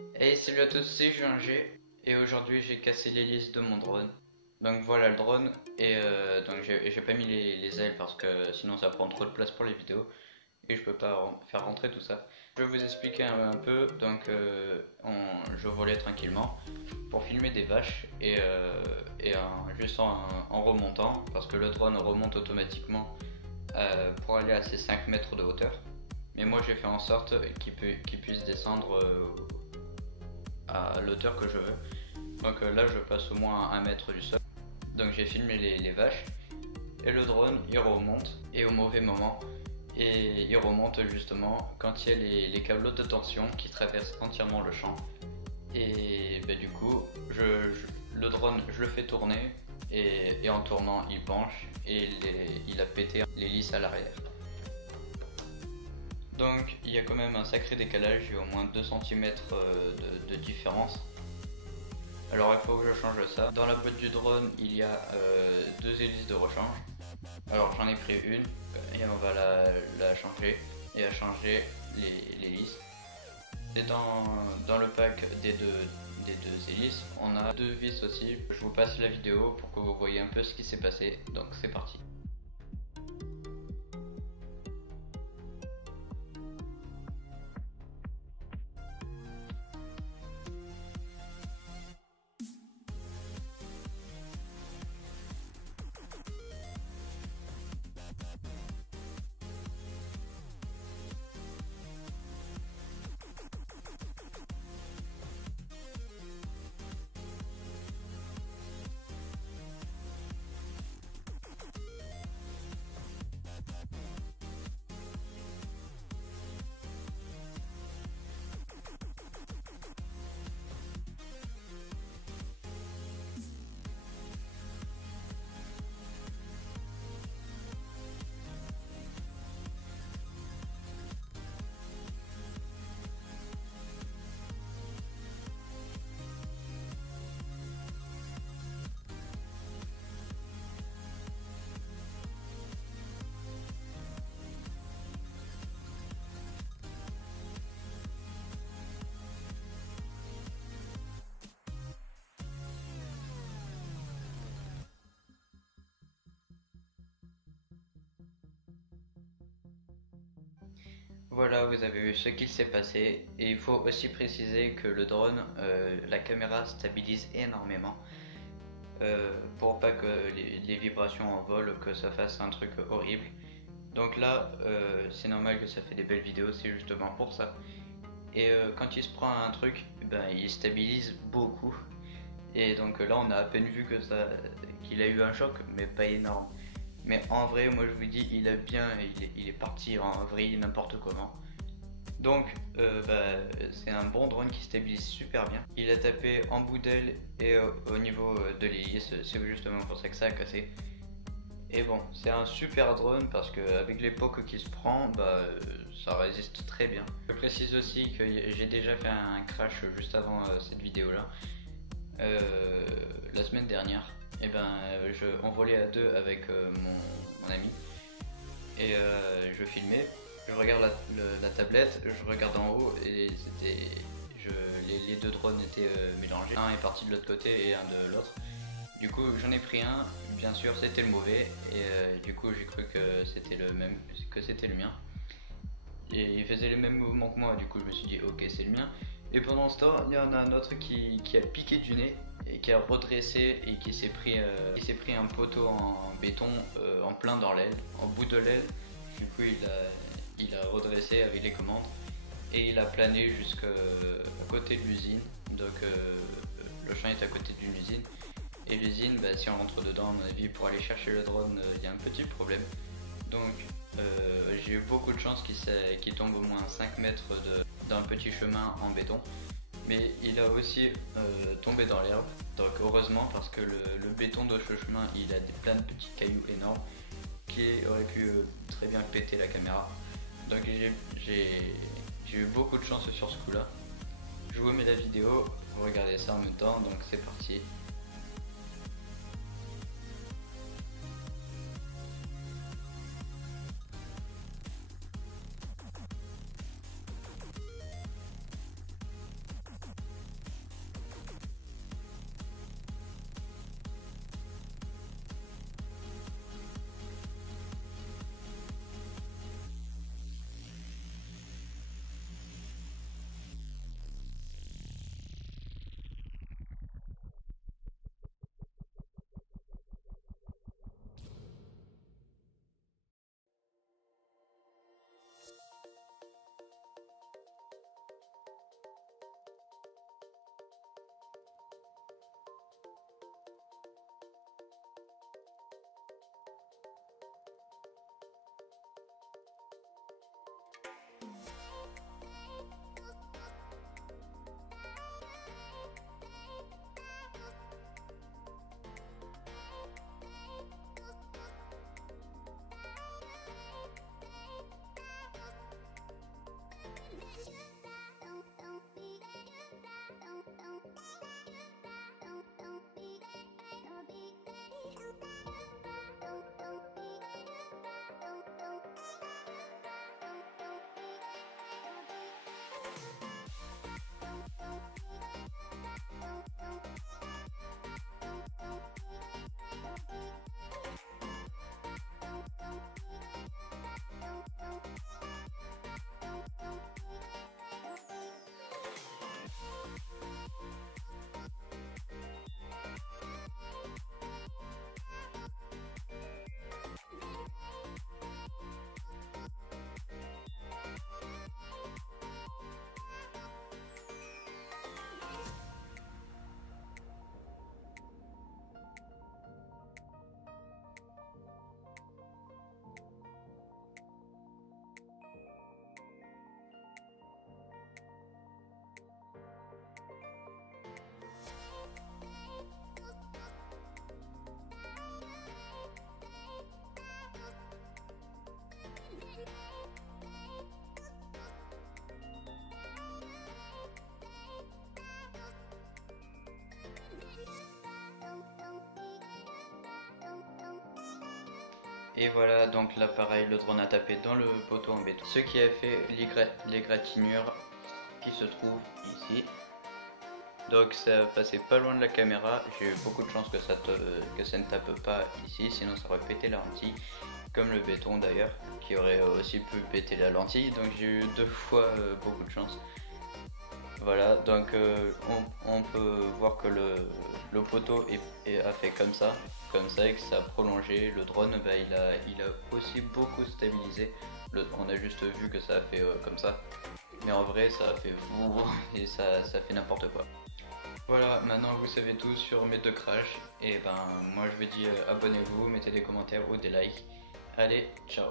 Hey, salut à tous, c'est G et aujourd'hui j'ai cassé l'hélice de mon drone. Donc voilà le drone et donc j'ai pas mis les ailes parce que sinon ça prend trop de place pour les vidéos et je peux pas faire rentrer tout ça. Je vais vous expliquer un peu, donc je volais tranquillement pour filmer des vaches juste en remontant parce que le drone remonte automatiquement pour aller à ses 5 mètres de hauteur. Mais moi j'ai fait en sorte qu'il puisse descendre à l'auteur que je veux. Donc là je passe au moins à 1 mètre du sol. Donc j'ai filmé les vaches et le drone il remonte et au mauvais moment. Et il remonte justement quand il y a les câbles de tension qui traversent entièrement le champ. Et du coup le drone je le fais tourner et en tournant il penche et il a pété l'hélice à l'arrière. Donc il y a quand même un sacré décalage, il y a au moins 2 cm de différence. Alors il faut que je change ça. Dans la boîte du drone, il y a deux hélices de rechange. Alors j'en ai pris une et on va la changer et à changer l'hélice. Et dans le pack des deux hélices, on a deux vis aussi. Je vous passe la vidéo pour que vous voyez un peu ce qui s'est passé. Donc c'est parti. Voilà, vous avez vu ce qu'il s'est passé. Et il faut aussi préciser que le drone, la caméra stabilise énormément pour pas que les vibrations en vol, que ça fasse un truc horrible. Donc là, c'est normal que ça fait des belles vidéos, c'est justement pour ça. Et quand il se prend un truc, ben, il stabilise beaucoup. Et donc là, on a à peine vu qu'il a eu un choc, mais pas énorme. Mais en vrai, moi je vous dis, il est parti en vrille n'importe comment. Donc c'est un bon drone qui stabilise super bien. Il a tapé en bout d'aile et au niveau de l'hélice, c'est justement pour ça que ça a cassé. Et bon, c'est un super drone parce qu'avec l'époque qu'il se prend, ça résiste très bien. Je précise aussi que j'ai déjà fait un crash juste avant cette vidéo là. La semaine dernière, on volait à deux avec mon ami et je filmais, je regarde la tablette, je regarde en haut et les deux drones étaient mélangés. Un est parti de l'autre côté et un de l'autre. Du coup j'en ai pris un, bien sûr c'était le mauvais et du coup j'ai cru que c'était le mien. Et il faisait les mêmes mouvements que moi, du coup je me suis dit ok c'est le mien. Et pendant ce temps il y en a un autre qui a piqué du nez et qui a redressé et qui s'est pris un poteau en béton en plein dans l'aile, en bout de l'aile. Du coup il a redressé avec les commandes et il a plané jusqu'à côté de l'usine. Donc le champ est à côté d'une usine. Et l'usine, si on rentre dedans à mon avis pour aller chercher le drone, il y a un petit problème. Donc j'ai eu beaucoup de chance qu'il tombe au moins 5 mètres d'un petit chemin en béton. Mais il a aussi tombé dans l'herbe. Donc heureusement parce que le béton de ce chemin il a plein de petits cailloux énormes qui auraient pu très bien péter la caméra. Donc j'ai eu beaucoup de chance sur ce coup là. Je vous mets la vidéo, vous regardez ça en même temps, donc c'est parti. Et voilà, donc là pareil, le drone a tapé dans le poteau en béton, ce qui a fait l'égratignure qui se trouve ici. Donc ça passait pas loin de la caméra, j'ai eu beaucoup de chance que ça ne tape pas ici, sinon ça aurait pété la lentille, comme le béton d'ailleurs, qui aurait aussi pu péter la lentille, donc j'ai eu 2 fois beaucoup de chance. Voilà, donc on peut voir que le poteau a fait comme ça, et que ça a prolongé. Le drone, bah, il a aussi beaucoup stabilisé. On a juste vu que ça a fait comme ça, mais en vrai ça a fait et ça fait n'importe quoi. Voilà, maintenant vous savez tout sur mes 2 crashs, et ben moi je vous dis abonnez-vous, mettez des commentaires ou des likes. Allez, ciao.